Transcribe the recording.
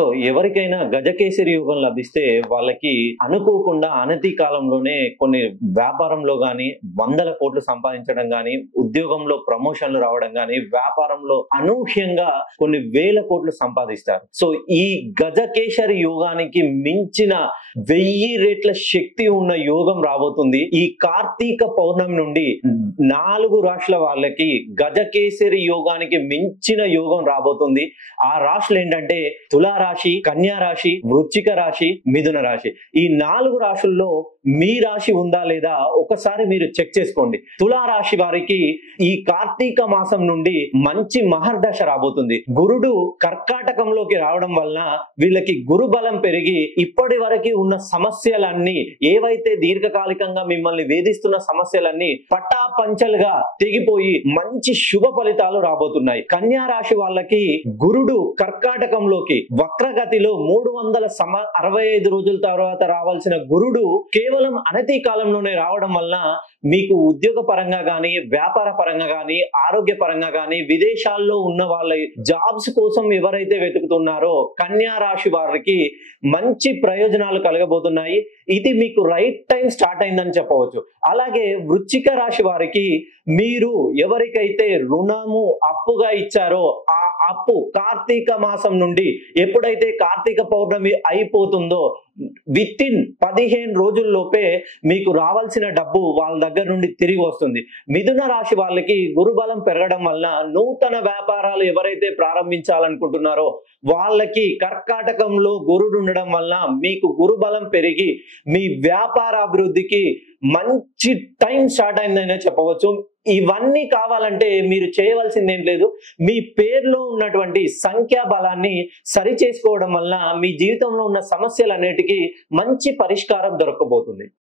So ఎవరికైనా గజకేసరి యోగం లభిస్తే వాళ్ళకి అనుకోకుండా అనతి కాలంలోనే కొన్ని వ్యాపారంలో గాని వందల కోట్లు సంపాదించడం గాని, ఉద్యోగంలో ప్రమోషన్లు రావడం గాని, వ్యాపారంలో అనూహ్యంగా కొన్ని వేల కోట్లు సంపాదిస్తారు. సో ఈ గజకేసరి యోగానికి మించిన 1000 రెట్ల శక్తి ఉన్న యోగం రాబోతుంది. ఈ కార్తీక పౌర్ణమి నుండి 4 రాశుల వాళ్ళకి గజకేసరి యోగానికి మించిన యోగం రాబోతుంది. ఆ రాశులు ఏంటంటే తులారాశి, కన్యా రాశి, వృశ్చిక రాశి, మిథున రాశి. ఈ 4 రాశుల్లో మీ రాశి ఉందా లేదా ఒకసారి మీరు చెక్ చేసుకోండి. తులారాశి వారికి ఈ కార్తీక మాసం నుండి మంచి మహర్దశ రాబోతుంది. గురుడు కర్కాటకంలోకి రావడం వలన వీళ్ళకి గురు బలం పెరిగి ఇప్పటి వరకు ఉన్న సమస్యలన్నీ, ఏవైతే దీర్ఘకాలికంగా మిమ్మల్ని వేధిస్తున్న సమస్యలన్నీ పటాపంచలుగా తెగిపోయి మంచి శుభ ఫలితాలు రాబోతున్నాయి. కన్యా రాశి వాళ్ళకి గురుడు కర్కాటకంలోకి వక్రగతిలో 365 రోజుల తర్వాత రావాల్సిన గురుడు కేవలం అనతి కాలంలోనే రావడం వలన మీకు ఉద్యోగ పరంగా గానీ, వ్యాపార పరంగా గానీ, ఆరోగ్య పరంగా గానీ, విదేశాల్లో ఉన్న వాళ్ళ జాబ్స్ కోసం ఎవరైతే వెతుకుతున్నారో కన్యా రాశి వారికి మంచి ప్రయోజనాలు కలగబోతున్నాయి. ఇది మీకు రైట్ టైం స్టార్ట్ అయిందని చెప్పవచ్చు. అలాగే వృశ్చిక రాశి వారికి మీరు ఎవరికైతే రుణము అప్పుగా ఇచ్చారో ఆ అప్పు కార్తీక మాసం నుండి ఎప్పుడైతే కార్తీక పౌర్ణమి అయిపోతుందో విత్ ఇన్ 15 రోజుల్లోపే మీకు రావాల్సిన డబ్బు వాళ్ళ దగ్గర నుండి తిరిగి వస్తుంది. మిథున రాశి వాళ్ళకి గురుబలం పెరగడం వలన నూతన వ్యాపారాలు ఎవరైతే ప్రారంభించాలనుకుంటున్నారో వాళ్ళకి కర్కాటకంలో గురుడు ఉండడం వలన మీకు గురుబలం పెరిగి మీ వ్యాపార అభివృద్ధికి మంచి టైం స్టార్ట్ అయిందనే చెప్పవచ్చు. ఇవన్నీ కావాలంటే మీరు చేయవలసింది ఏం లేదు, మీ పేరులో ఉన్నటువంటి సంఖ్యా బలాన్ని సరి చేసుకోవడం వల్ల మీ జీవితంలో ఉన్న సమస్యలన్నిటికీ మంచి పరిష్కారం దొరకబోతుంది.